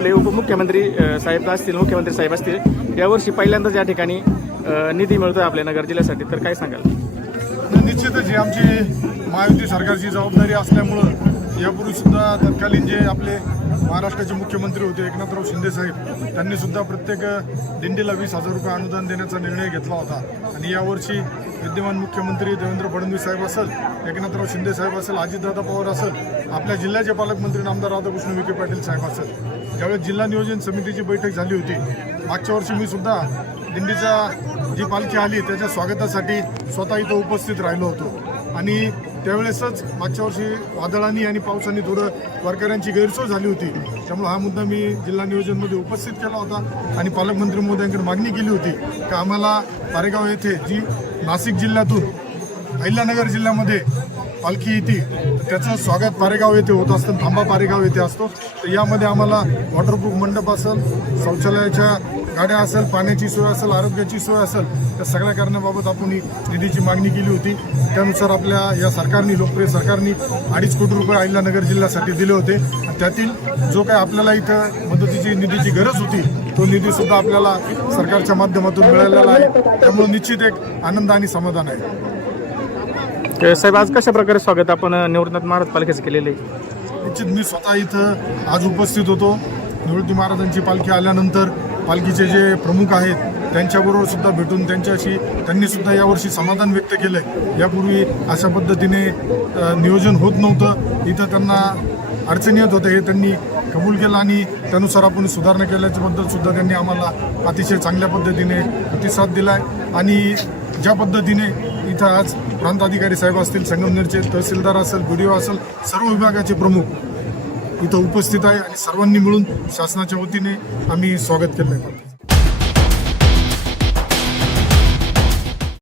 आपले उपमुख्यमंत्री साहेब असतील मुख्यमंत्री साहेब असतील यावर्षी पहिल्यांदाच या ठिकाणी निधी मिळतोय आपल्या नगर जिल्ह्यासाठी. तर काय सांगाल? निश्चितच ही आमची महायुती सरकारची जबाबदारी असल्यामुळं यापूर्वीसुद्धा तत्कालीन जे आपले महाराष्ट्राचे मुख्यमंत्री होते एकनाथराव शिंदे साहेब त्यांनी सुद्धा प्रत्येक दिंडीला वीस हजार रुपये अनुदान देण्याचा निर्णय घेतला होता. आणि यावर्षी विद्यमान मुख्यमंत्री देवेंद्र फडणवीस साहेब असेल एकनाथराव शिंदे साहेब असेल अजितदादा पवार असेल आपल्या जिल्ह्याचे पालकमंत्री नामदार राधाकृष्ण विखे पाटील साहेब असेल. ज्यावेळेस जिल्हा नियोजन समितीची बैठक झाली होती मागच्या वर्षी मी सुद्धा दिंडीचा जी पालखी आली त्याच्या स्वागतासाठी स्वतः इथं उपस्थित राहिलो होतो. आणि त्यावेळेसच मागच्या वर्षी वादळांनी आणि पावसाने थोडं वारकऱ्यांची गैरसोय झाली होती. त्यामुळे हा मुद्दा मी जिल्हा नियोजनमध्ये उपस्थित केला होता आणि पालकमंत्री महोदयांकडे मागणी केली होती की आम्हाला पारेगाव येथे जी नाशिक जिल्ह्यातून अहिल्यानगर जिल्ह्यामध्ये पालखी येते त्याचं स्वागत पारेगाव येथे होत असतं थांबा पारेगाव येथे असतो. तर यामध्ये आम्हाला वॉटरप्रूफ मंडप असेल शौचालयाच्या गाड्या असेल पाण्याची सोय असेल आरोग्याची सोय असेल त्या सगळ्या कारणाबाबत आपण ही निधीची मागणी केली होती. त्यानुसार आपल्या या सरकारने लोकप्रिय सरकारने अडीच कोटी रुपये अहिल्यानगर जिल्ह्यासाठी दिले होते. त्यातील जो काही आपल्याला इथं मदतीची निधीची गरज होती तो निधी सुद्धा आपल्याला सरकारच्या माध्यमातून मिळालेला आहे. त्यामुळे निश्चित एक आनंद आणि समाधान आहे. साहेब आज कशा प्रकारे स्वागत आपण अ, निवृत्तनाथ महाराज पालखीचं केलेलं आहे? निश्चित मी स्वतः इथं आज उपस्थित होतो. निवृत्ती महाराजांची पालखी आल्यानंतर पालखीचे जे प्रमुख आहेत त्यांच्याबरोबर सुद्धा भेटून त्यांच्याशी त्यांनी सुद्धा यावर्षी समाधान व्यक्त केलंय. यापूर्वी अशा पद्धतीने नियोजन होत नव्हतं. इथं त्यांना अडचणी येत होत्या हे त्यांनी कबूल केलं आणि त्यानुसार आपण सुधारणा केल्याच्याबद्दल सुद्धा त्यांनी आम्हाला अतिशय चांगल्या पद्धतीने प्रतिसाद दिलाय. आणि ज्या पद्धतीने इथं आज प्रांताधिकारी साहेब असतील संगमनेरचे तहसीलदार असेल बी असेल सर्व विभागाचे प्रमुख इथं उपस्थित आहे आणि सर्वांनी मिळून शासनाच्या वतीने आम्ही स्वागत केलं आहे